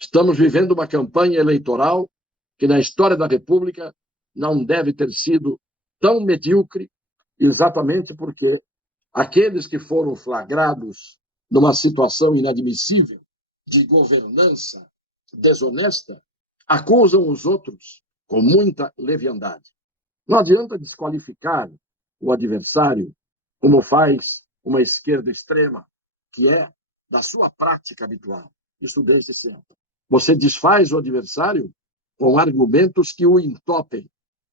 Estamos vivendo uma campanha eleitoral que, na história da República, não deve ter sido tão medíocre, exatamente porque aqueles que foram flagrados numa situação inadmissível de governança desonesta acusam os outros com muita leviandade. Não adianta desqualificar o adversário, como faz uma esquerda extrema, que é da sua prática habitual, isso desde sempre. Você desfaz o adversário com argumentos que o entopem.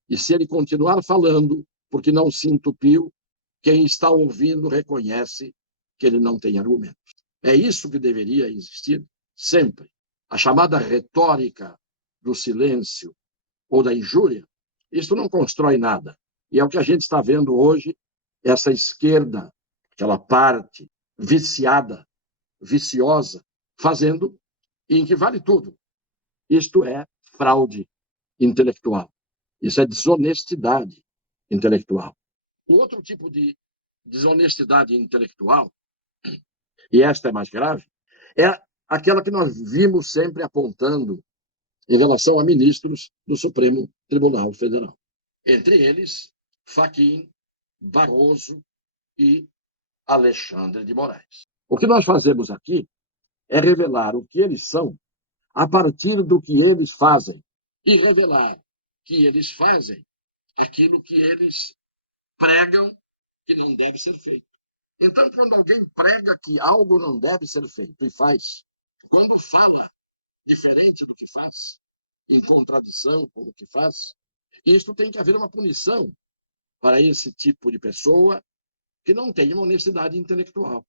E se ele continuar falando, porque não se entupiu, quem está ouvindo reconhece que ele não tem argumentos. É isso que deveria existir sempre. A chamada retórica do silêncio ou da injúria, isso não constrói nada. E é o que a gente está vendo hoje, essa esquerda, aquela parte viciada, viciosa, fazendo em que vale tudo. Isto é fraude intelectual. Isso é desonestidade intelectual. O outro tipo de desonestidade intelectual, e esta é mais grave, é aquela que nós vimos sempre apontando em relação a ministros do Supremo Tribunal Federal. Entre eles, Fachin, Barroso e Alexandre de Moraes. O que nós fazemos aqui é revelar o que eles são a partir do que eles fazem e revelar que eles fazem aquilo que eles pregam que não deve ser feito. Então, quando alguém prega que algo não deve ser feito e faz, quando fala diferente do que faz, em contradição com o que faz, isto tem que haver uma punição para esse tipo de pessoa que não tem uma honestidade intelectual,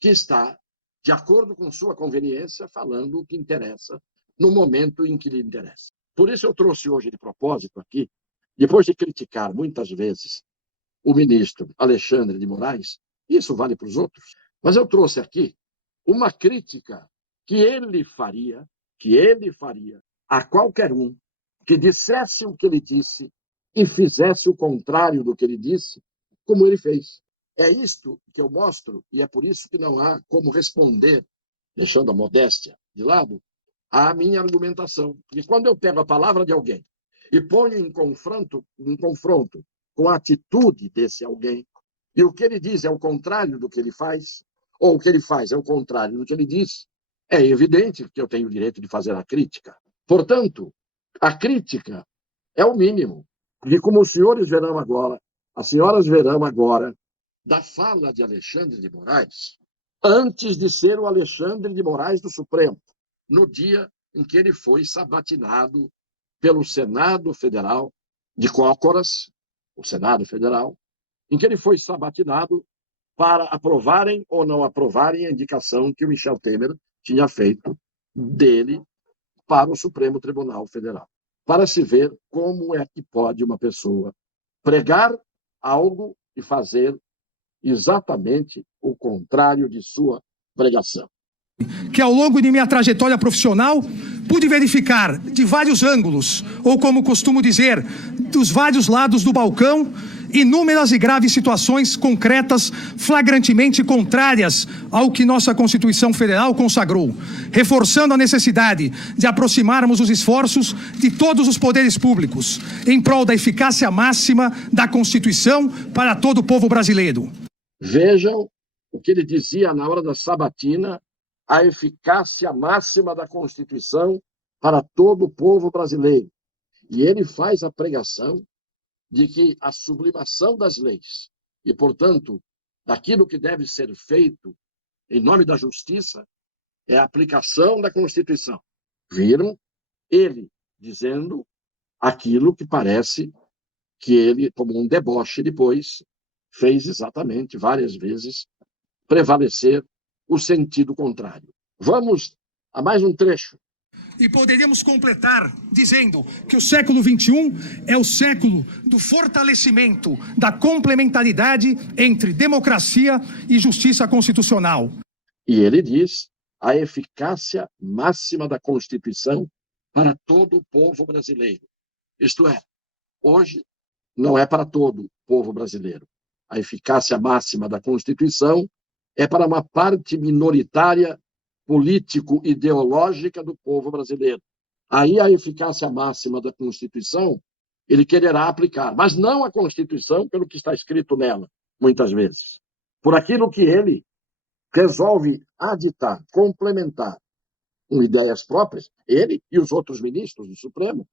que está, de acordo com sua conveniência, falando o que interessa no momento em que lhe interessa. Por isso eu trouxe hoje de propósito aqui, depois de criticar muitas vezes o ministro Alexandre de Moraes, isso vale para os outros, mas eu trouxe aqui uma crítica que ele faria a qualquer um que dissesse o que ele disse e fizesse o contrário do que ele disse, como ele fez. É isto que eu mostro, e é por isso que não há como responder, deixando a modéstia de lado, à minha argumentação. E quando eu pego a palavra de alguém e ponho em confronto com a atitude desse alguém, e o que ele diz é o contrário do que ele faz, ou o que ele faz é o contrário do que ele diz, é evidente que eu tenho o direito de fazer a crítica. Portanto, a crítica é o mínimo. E como os senhores verão agora, as senhoras verão agora, da fala de Alexandre de Moraes, antes de ser o Alexandre de Moraes do Supremo, no dia em que ele foi sabatinado pelo Senado Federal de Cócoras, o Senado Federal, em que ele foi sabatinado para aprovarem ou não aprovarem a indicação que o Michel Temer tinha feito dele para o Supremo Tribunal Federal. Para se ver como é que pode uma pessoa pregar algo e fazer exatamente o contrário de sua pregação. Que ao longo de minha trajetória profissional pude verificar de vários ângulos, ou como costumo dizer, dos vários lados do balcão, inúmeras e graves situações concretas, flagrantemente contrárias ao que nossa Constituição Federal consagrou, reforçando a necessidade de aproximarmos os esforços de todos os poderes públicos em prol da eficácia máxima da Constituição para todo o povo brasileiro. Vejam o que ele dizia na hora da sabatina, a eficácia máxima da Constituição para todo o povo brasileiro. E ele faz a pregação de que a sublimação das leis e, portanto, daquilo que deve ser feito em nome da justiça é a aplicação da Constituição. Viram ele dizendo aquilo que parece que ele, como um deboche depois, fez exatamente, várias vezes, prevalecer o sentido contrário. Vamos a mais um trecho. E poderíamos completar dizendo que o século XXI é o século do fortalecimento da complementaridade entre democracia e justiça constitucional. E ele diz a eficácia máxima da Constituição para todo o povo brasileiro. Isto é, hoje não é para todo o povo brasileiro. A eficácia máxima da Constituição é para uma parte minoritária político-ideológica do povo brasileiro. Aí a eficácia máxima da Constituição ele quererá aplicar, mas não a Constituição pelo que está escrito nela, muitas vezes. Por aquilo que ele resolve aditar, complementar com ideias próprias, ele e os outros ministros do Supremo,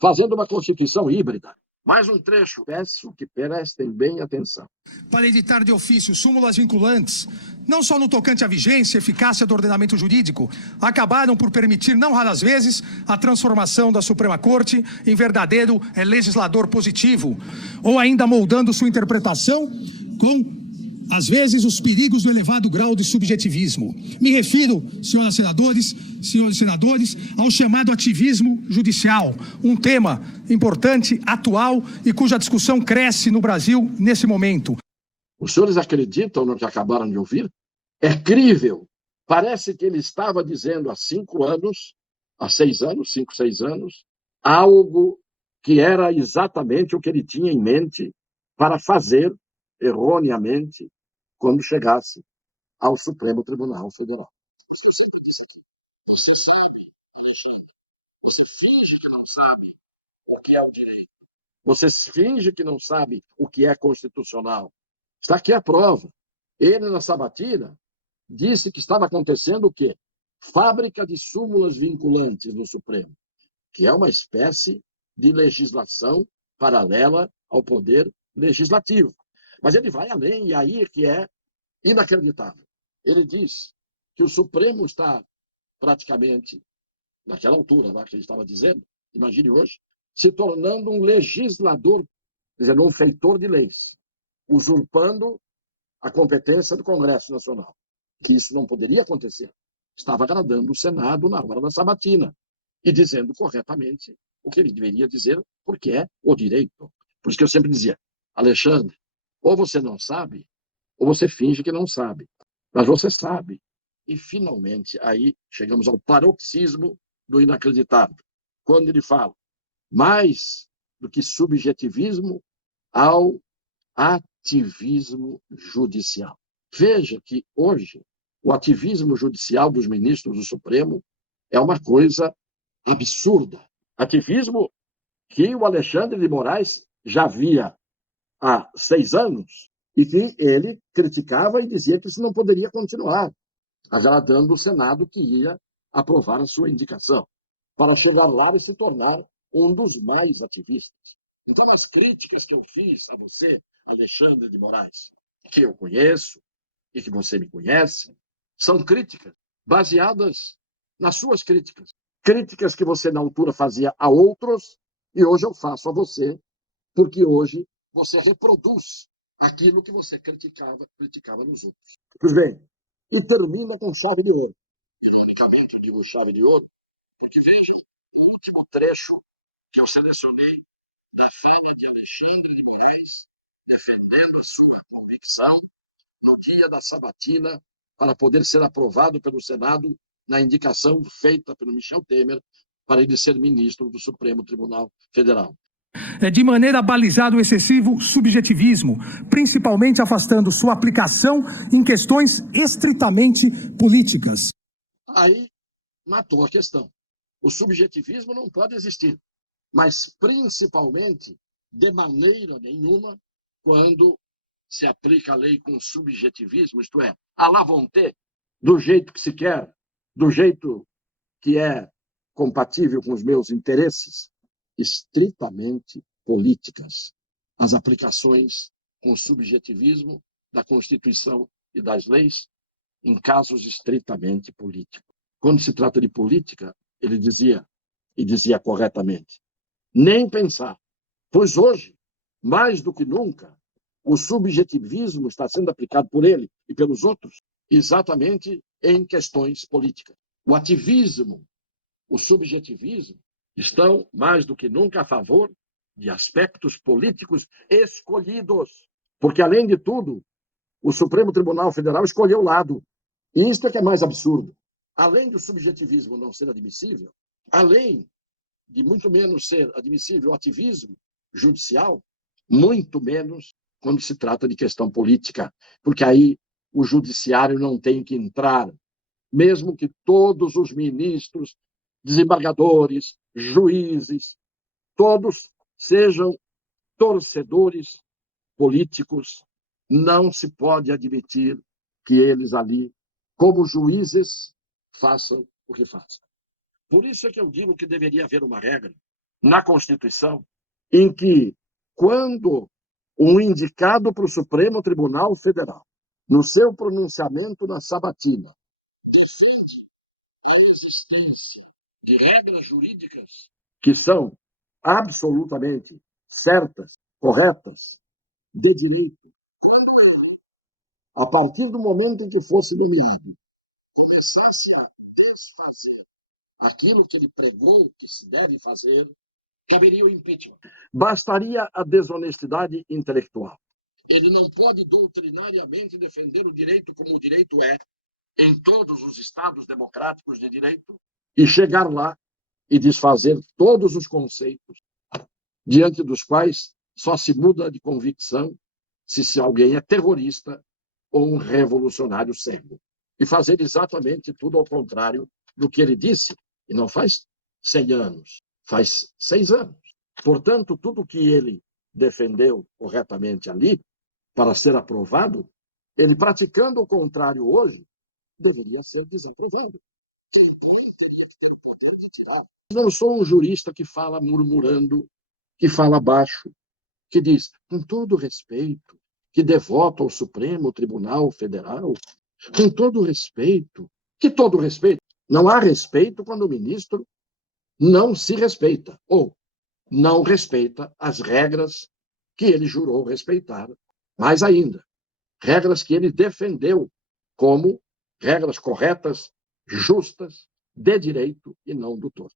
fazendo uma Constituição híbrida. Mais um trecho. Peço que prestem bem atenção. Para editar de ofício súmulas vinculantes, não só no tocante à vigência e eficácia do ordenamento jurídico, acabaram por permitir, não raras vezes, a transformação da Suprema Corte em verdadeiro legislador positivo, ou ainda moldando sua interpretação com, às vezes, os perigos do elevado grau de subjetivismo. Me refiro, senhores senadores, ao chamado ativismo judicial, um tema importante, atual e cuja discussão cresce no Brasil nesse momento. Os senhores acreditam no que acabaram de ouvir? É crível. Parece que ele estava dizendo há 5 anos, há 6 anos, 5, 6 anos, algo que era exatamente o que ele tinha em mente para fazer erroneamente quando chegasse ao Supremo Tribunal Federal. Você finge que não sabe o que é o direito. Você finge que não sabe o que é constitucional. Está aqui a prova. Ele, na sabatina, disse que estava acontecendo o quê? Fábrica de súmulas vinculantes no Supremo, que é uma espécie de legislação paralela ao poder legislativo. Mas ele vai além, e aí que é inacreditável. Ele diz que o Supremo está praticamente, naquela altura lá que ele estava dizendo, imagine hoje, se tornando um legislador, quer dizer, um feitor de leis, usurpando a competência do Congresso Nacional. Que isso não poderia acontecer. Estava agradando o Senado na hora da sabatina e dizendo corretamente o que ele deveria dizer, porque é o direito. Por isso que eu sempre dizia, Alexandre, ou você não sabe, ou você finge que não sabe. Mas você sabe. E, finalmente, aí chegamos ao paroxismo do inacreditável. Quando ele fala, mais do que subjetivismo, ao ativismo judicial. Veja que, hoje, o ativismo judicial dos ministros do Supremo é uma coisa absurda. Ativismo que o Alexandre de Moraes já via há 6 anos e que ele criticava e dizia que isso não poderia continuar, agradando o Senado que ia aprovar a sua indicação, para chegar lá e se tornar um dos mais ativistas. Então, as críticas que eu fiz a você, Alexandre de Moraes, que eu conheço e que você me conhece, são críticas baseadas nas suas críticas. Críticas que você, na altura, fazia a outros e hoje eu faço a você, porque hoje você reproduz aquilo que você criticava nos outros. Pois bem, e termina com chave de ouro. Ironicamente, eu digo chave de ouro, porque veja, o último trecho que eu selecionei da fala de Alexandre de Moraes, defendendo a sua convicção no dia da sabatina, para poder ser aprovado pelo Senado na indicação feita pelo Michel Temer para ele ser ministro do Supremo Tribunal Federal. De maneira a balizar o excessivo subjetivismo, principalmente afastando sua aplicação em questões estritamente políticas. Aí matou a questão. O subjetivismo não pode existir, mas principalmente, de maneira nenhuma, quando se aplica a lei com subjetivismo, isto é, à la volonté, do jeito que se quer, do jeito que é compatível com os meus interesses, estritamente políticas. As aplicações com subjetivismo da Constituição e das leis em casos estritamente políticos. Quando se trata de política, ele dizia, e dizia corretamente, nem pensar, pois hoje, mais do que nunca, o subjetivismo está sendo aplicado por ele e pelos outros exatamente em questões políticas. O ativismo, o subjetivismo estão mais do que nunca a favor de aspectos políticos escolhidos. Porque, além de tudo, o Supremo Tribunal Federal escolheu lado. E isto é que é mais absurdo. Além do subjetivismo não ser admissível, além de muito menos ser admissível o ativismo judicial, muito menos quando se trata de questão política, porque aí o judiciário não tem que entrar mesmo que todos os ministros, desembargadores, juízes, todos sejam torcedores políticos, não se pode admitir que eles ali, como juízes, façam o que fazem. Por isso é que eu digo que deveria haver uma regra na Constituição em que, quando um indicado para o Supremo Tribunal Federal, no seu pronunciamento na sabatina, defende a existência de regras jurídicas que são absolutamente certas, corretas, de direito, a partir do momento em que fosse nomeado, começasse a desfazer aquilo que ele pregou que se deve fazer, caberia o impeachment. Bastaria a desonestidade intelectual. Ele não pode doutrinariamente defender o direito como o direito é em todos os estados democráticos de direito e chegar lá e desfazer todos os conceitos diante dos quais só se muda de convicção se alguém é terrorista ou um revolucionário sério. E fazer exatamente tudo ao contrário do que ele disse. E não faz 100 anos, faz 6 anos. Portanto, tudo que ele defendeu corretamente ali, para ser aprovado, ele praticando o contrário hoje, deveria ser desaprovado. Então, ele teria que ter o poder de tirar. Não sou um jurista que fala murmurando, que fala baixo, que diz, com todo respeito, que devota ao Supremo Tribunal Federal, com todo respeito. Que todo respeito? Não há respeito quando o ministro não se respeita, ou não respeita as regras que ele jurou respeitar. Mais ainda, regras que ele defendeu como regras corretas, justas, de direito e não do torto.